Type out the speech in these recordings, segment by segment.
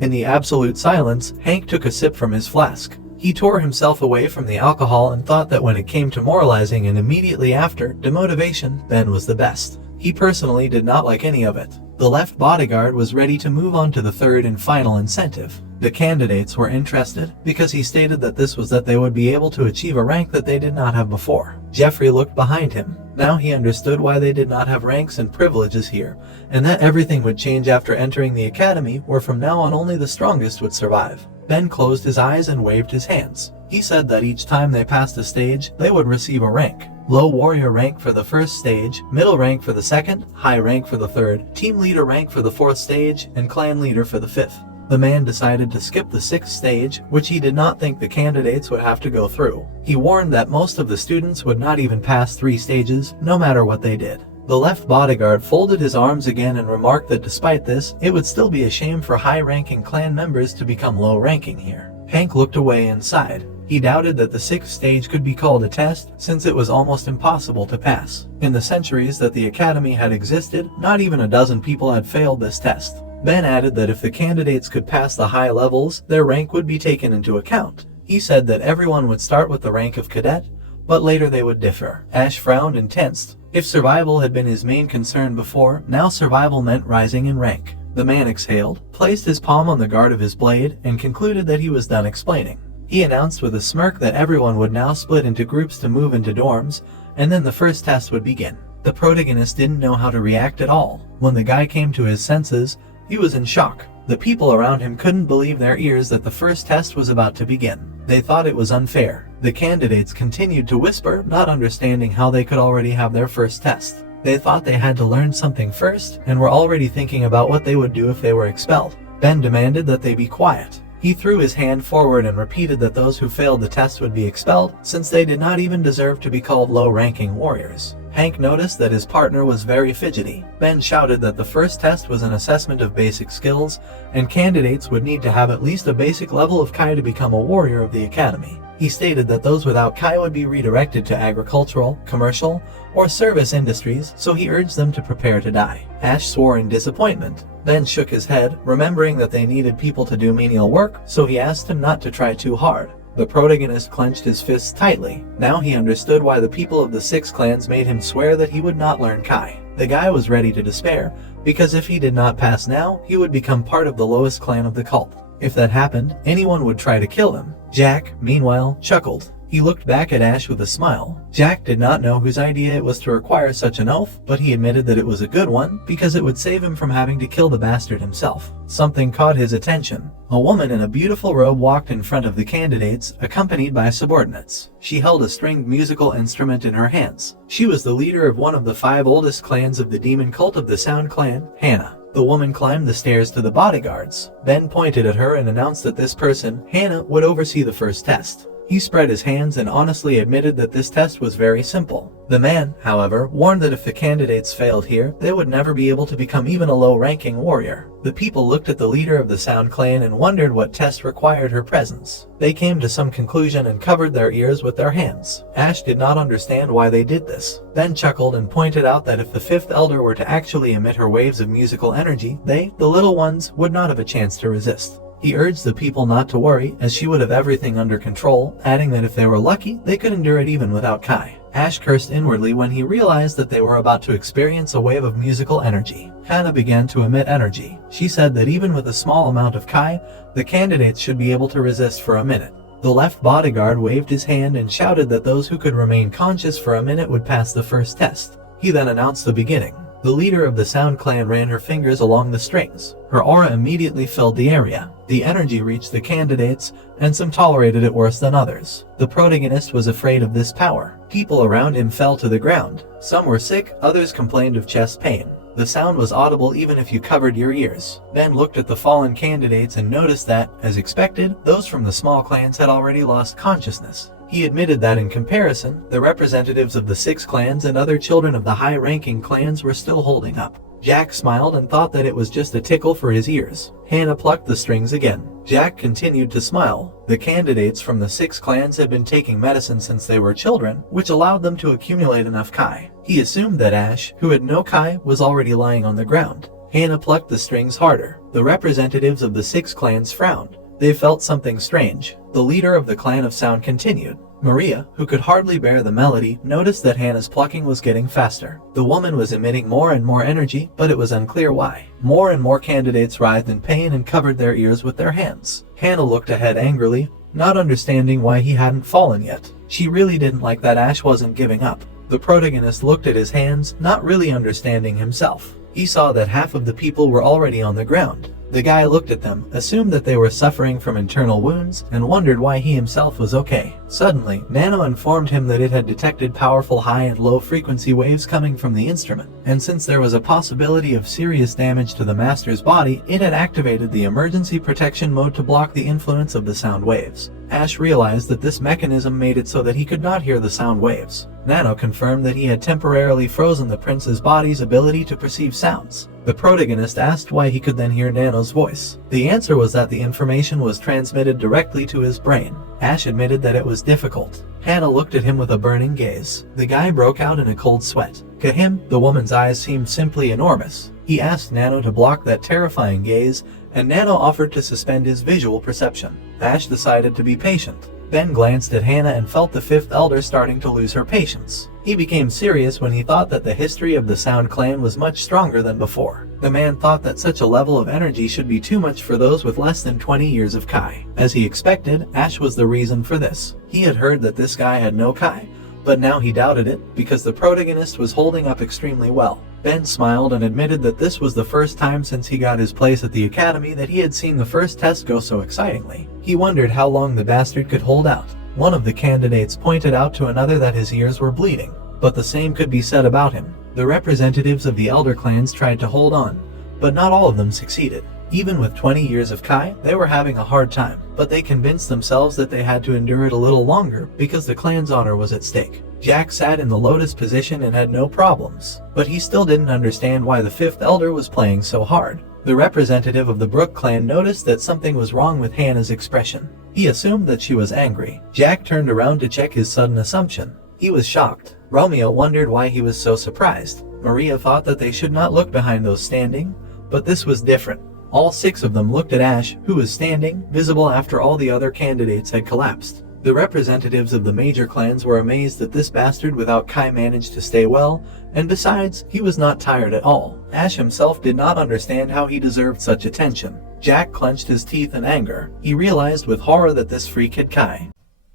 In the absolute silence, Hank took a sip from his flask. He tore himself away from the alcohol and thought that when it came to moralizing and immediately after, demotivation, Ben was the best. He personally did not like any of it. The left bodyguard was ready to move on to the third and final incentive. The candidates were interested because he stated that this was that they would be able to achieve a rank that they did not have before. Jeffrey looked behind him. Now he understood why they did not have ranks and privileges here, and that everything would change after entering the academy, where from now on only the strongest would survive. Ben closed his eyes and waved his hands. He said that each time they passed a stage, they would receive a rank. Low warrior rank for the first stage, middle rank for the second, high rank for the third, team leader rank for the fourth stage, and clan leader for the fifth. The man decided to skip the sixth stage, which he did not think the candidates would have to go through. He warned that most of the students would not even pass 3 stages, no matter what they did. The left bodyguard folded his arms again and remarked that despite this, it would still be a shame for high-ranking clan members to become low-ranking here. Hank looked away and sighed. He doubted that the 6th stage could be called a test, since it was almost impossible to pass. In the centuries that the academy had existed, not even a dozen people had failed this test. Ben added that if the candidates could pass the high levels, their rank would be taken into account. He said that everyone would start with the rank of cadet, but later they would differ. Ash frowned and tensed. If survival had been his main concern before, now survival meant rising in rank. The man exhaled, placed his palm on the guard of his blade, and concluded that he was done explaining. He announced with a smirk that everyone would now split into groups to move into dorms, and then the first test would begin. The protagonist didn't know how to react at all. When the guy came to his senses, he was in shock. The people around him couldn't believe their ears that the first test was about to begin. They thought it was unfair. The candidates continued to whisper, not understanding how they could already have their first test. They thought they had to learn something first, and were already thinking about what they would do if they were expelled. Ben demanded that they be quiet. He threw his hand forward and repeated that those who failed the test would be expelled, since they did not even deserve to be called low-ranking warriors. Hank noticed that his partner was very fidgety. Ben shouted that the first test was an assessment of basic skills, and candidates would need to have at least a basic level of Kai to become a warrior of the academy. He stated that those without Kai would be redirected to agricultural, commercial, or service industries, so he urged them to prepare to die. Ash swore in disappointment. Ben shook his head, remembering that they needed people to do menial work, so he asked him not to try too hard. The protagonist clenched his fists tightly. Now he understood why the people of the 6 clans made him swear that he would not learn Kai. The guy was ready to despair, because if he did not pass now, he would become part of the lowest clan of the cult. If that happened, anyone would try to kill him. Jack, meanwhile, chuckled. He looked back at Ash with a smile. Jack did not know whose idea it was to require such an oath, but he admitted that it was a good one, because it would save him from having to kill the bastard himself. Something caught his attention. A woman in a beautiful robe walked in front of the candidates, accompanied by subordinates. She held a stringed musical instrument in her hands. She was the leader of one of the 5 oldest clans of the demon cult of the Sound Clan, Hannah. The woman climbed the stairs to the bodyguards. Ben pointed at her and announced that this person, Hannah, would oversee the first test. He spread his hands and honestly admitted that this test was very simple. The man, however, warned that if the candidates failed here, they would never be able to become even a low-ranking warrior. The people looked at the leader of the Sound Clan and wondered what test required her presence. They came to some conclusion and covered their ears with their hands. Ash did not understand why they did this. Ben chuckled and pointed out that if the 5th elder were to actually emit her waves of musical energy, they, the little ones, would not have a chance to resist. He urged the people not to worry, as she would have everything under control, adding that if they were lucky, they could endure it even without Kai. Ash cursed inwardly when he realized that they were about to experience a wave of musical energy. Hannah began to emit energy. She said that even with a small amount of Kai, the candidates should be able to resist for a minute. The left bodyguard waved his hand and shouted that those who could remain conscious for a minute would pass the first test. He then announced the beginning. The leader of the Sound Clan ran her fingers along the strings. Her aura immediately filled the area. The energy reached the candidates, and some tolerated it worse than others. The protagonist was afraid of this power. People around him fell to the ground. Some were sick, others complained of chest pain. The sound was audible even if you covered your ears. Ben looked at the fallen candidates and noticed that, as expected, those from the small clans had already lost consciousness. He admitted that in comparison, the representatives of the 6 clans and other children of the high-ranking clans were still holding up. Jack smiled and thought that it was just a tickle for his ears. Hannah plucked the strings again. Jack continued to smile. The candidates from the 6 clans had been taking medicine since they were children, which allowed them to accumulate enough Kai. He assumed that Ash, who had no Kai, was already lying on the ground. Hannah plucked the strings harder. The representatives of the 6 clans frowned. They felt something strange. The leader of the clan of sound continued. Maria, who could hardly bear the melody, noticed that Hannah's plucking was getting faster. The woman was emitting more and more energy, but it was unclear why. More and more candidates writhed in pain and covered their ears with their hands. Hannah looked ahead angrily, not understanding why he hadn't fallen yet. She really didn't like that Ash wasn't giving up. The protagonist looked at his hands, not really understanding himself. He saw that half of the people were already on the ground. The guy looked at them, assumed that they were suffering from internal wounds, and wondered why he himself was okay. Suddenly, Nano informed him that it had detected powerful high and low frequency waves coming from the instrument, and since there was a possibility of serious damage to the master's body, it had activated the emergency protection mode to block the influence of the sound waves. Ash realized that this mechanism made it so that he could not hear the sound waves. Nano confirmed that he had temporarily frozen the prince's body's ability to perceive sounds. The protagonist asked why he could then hear Nano's voice. The answer was that the information was transmitted directly to his brain. Ash admitted that it was difficult. Hannah looked at him with a burning gaze. The guy broke out in a cold sweat. To him, the woman's eyes seemed simply enormous. He asked Nano to block that terrifying gaze, and Nano offered to suspend his visual perception. Ash decided to be patient. Ben glanced at Hannah and felt the 5th elder starting to lose her patience. He became serious when he thought that the history of the Sound Clan was much stronger than before. The man thought that such a level of energy should be too much for those with less than 20 years of Kai. As he expected, Ash was the reason for this. He had heard that this guy had no Kai, but now he doubted it because the protagonist was holding up extremely well. Ben smiled and admitted that this was the first time since he got his place at the academy that he had seen the first test go so excitingly. He wondered how long the bastard could hold out. One of the candidates pointed out to another that his ears were bleeding, but the same could be said about him. The representatives of the elder clans tried to hold on, but not all of them succeeded. Even with 20 years of Kai, they were having a hard time, but they convinced themselves that they had to endure it a little longer because the clan's honor was at stake. Jack sat in the lotus position and had no problems, but he still didn't understand why the 5th elder was playing so hard. The representative of the Brook clan noticed that something was wrong with Hannah's expression. He assumed that she was angry. Jack turned around to check his sudden assumption. He was shocked. Romeo wondered why he was so surprised. Maria thought that they should not look behind those standing, but this was different. All 6 of them looked at Ash, who was standing, visible after all the other candidates had collapsed. The representatives of the major clans were amazed that this bastard without Kai managed to stay well, and besides, he was not tired at all. Ash himself did not understand how he deserved such attention. Jack clenched his teeth in anger. He realized with horror that this freak had Kai.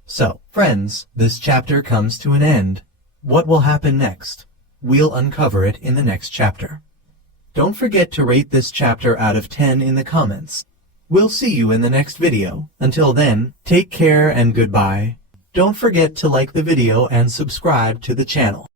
So, friends, this chapter comes to an end. What will happen next? We'll uncover it in the next chapter. Don't forget to rate this chapter out of 10 in the comments. We'll see you in the next video. Until then, take care and goodbye. Don't forget to like the video and subscribe to the channel.